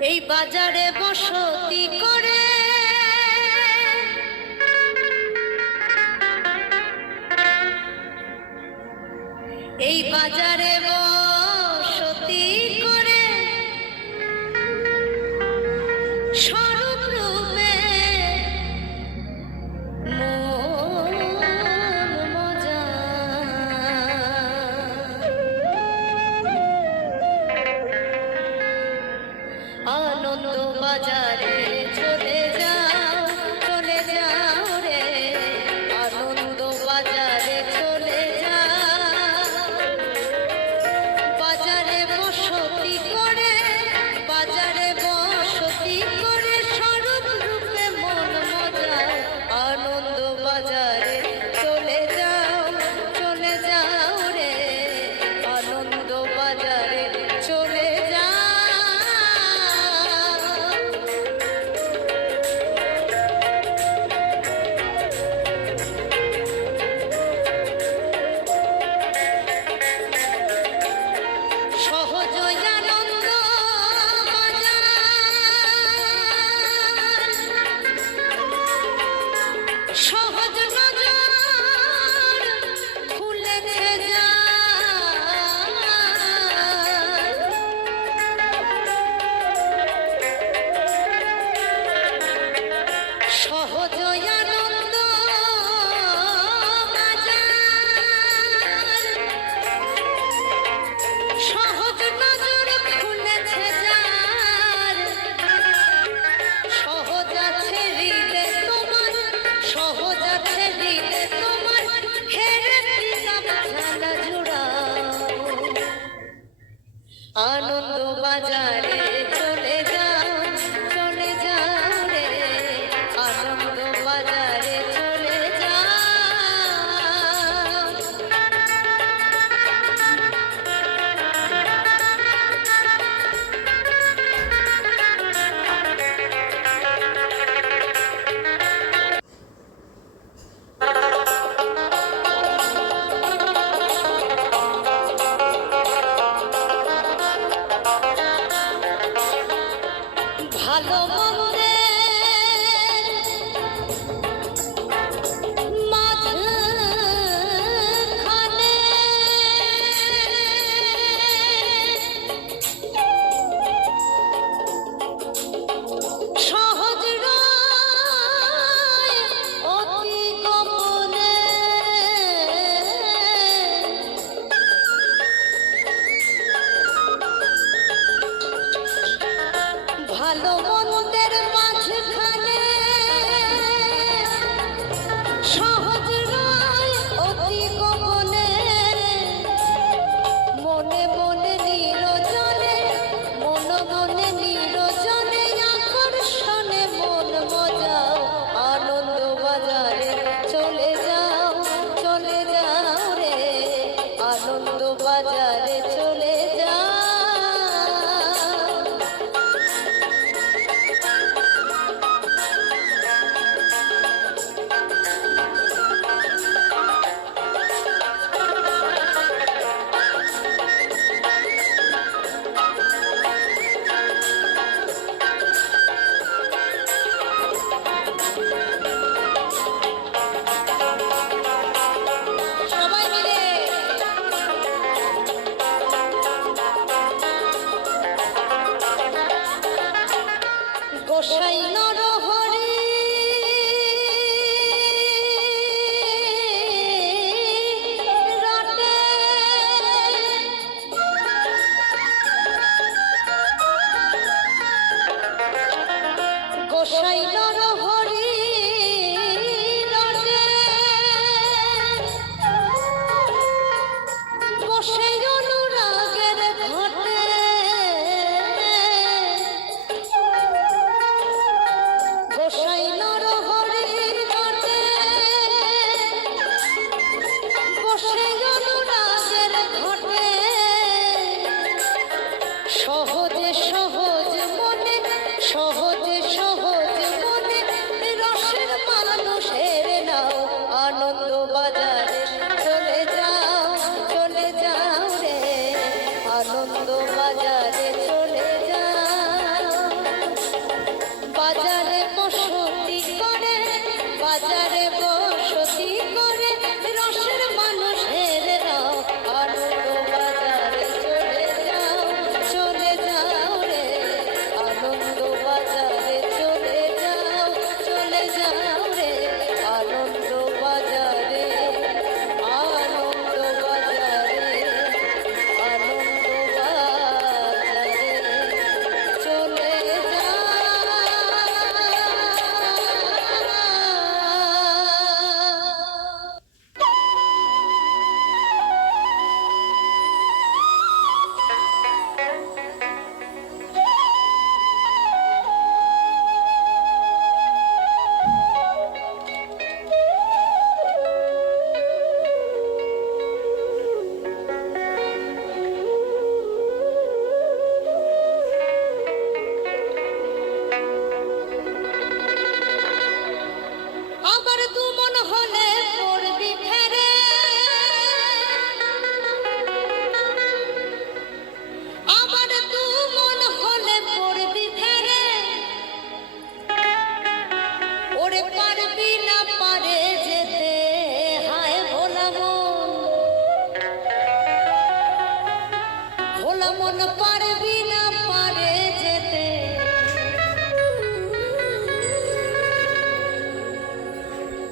এই বাজারে বসতি করে। এই বাজারে Show. vaya.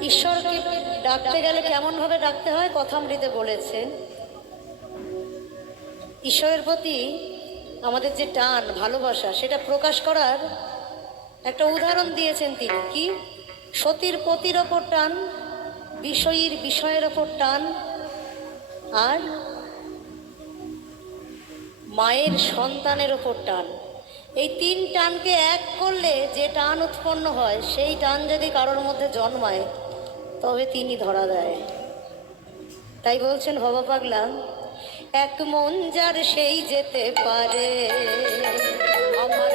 ঈশ্বরকে ডাকতে গেলে কেমন ভাবে ডাকতে হয়? কথামৃতে বলেছেন, ঈশ্বরের প্রতি আমাদের যে টান, ভালোবাসা, সেটা প্রকাশ করার একটা উদাহরণ দিয়েছেন তিনি। কি? সতীর পতির ওপর টান, বিষয়ীর বিষয়ের ওপর টান, আর মায়ের সন্তানের ওপর টান। এই তিন টানকে এক করলে যে টান উৎপন্ন হয়, সেই টান যদি কারোর মধ্যে জন্মায়, তবে তিনি ধরা দেয়। তাই বলছেন ভবা পাগলা, এক মন যার সেই যেতে পারে। আমার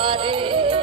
말을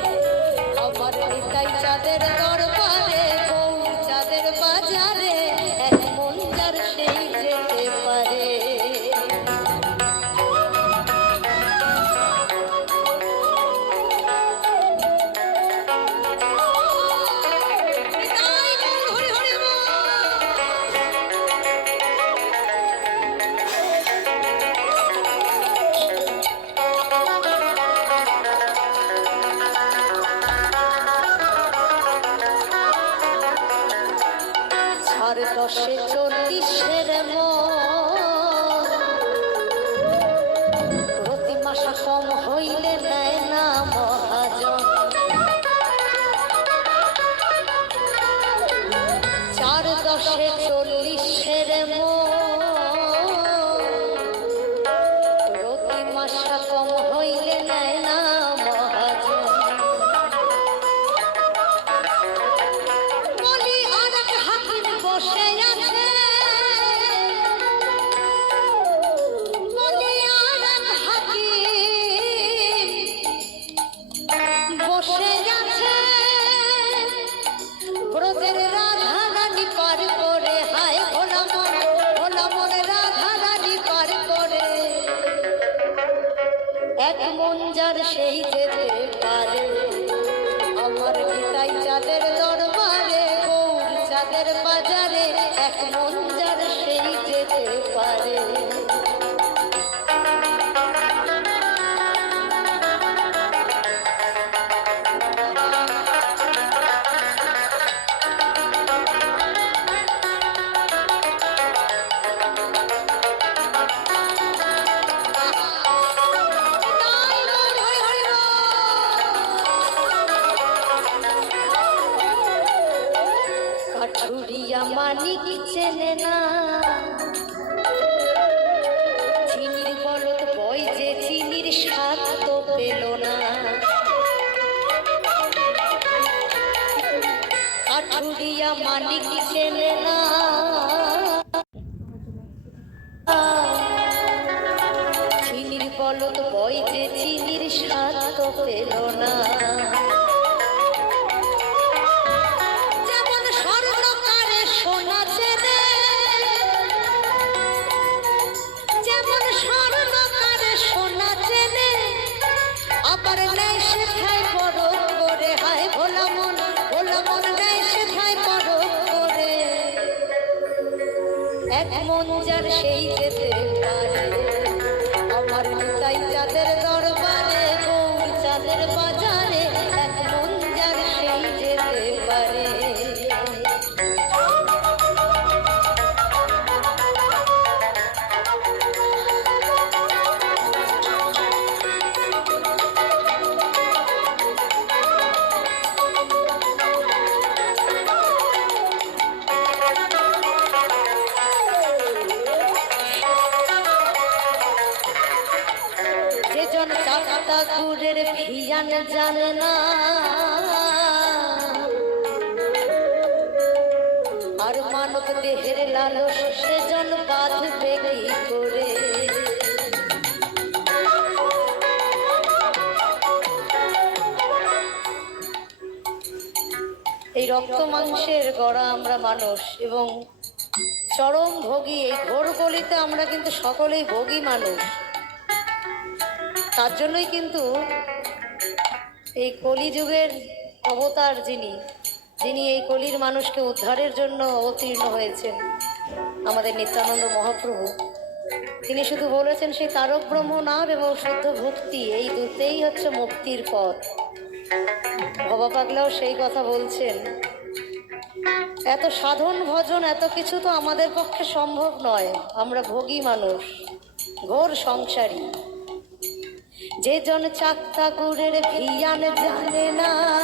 对 মানুষ এবং চরম ভোগী, এই ঘোর গলিতে আমরা কিন্তু সকলেই ভোগী মানুষ। তার জন্যই কিন্তু এই কলিযুগের অবতার যিনি যিনি এই কলির মানুষকে উদ্ধারের জন্য অবতীর্ণ হয়েছেন, আমাদের নিত্যানন্দ মহাপ্রভু। তিনি শুধু বলেছেন সেই তারক ব্রহ্ম নাম এবং শুদ্ধ ভক্তি, এই দুতেই হচ্ছে মুক্তির পথ। ভবা পাগলাও সেই কথা বলছেন। এত সাধন ভজন, এত কিছু তো আমাদের পক্ষে সম্ভব নয়। আমরা ভোগী মানুষ, ঘোর সংসারী। যে জন চাক্তা গুড়ের ভিয়ান জানে না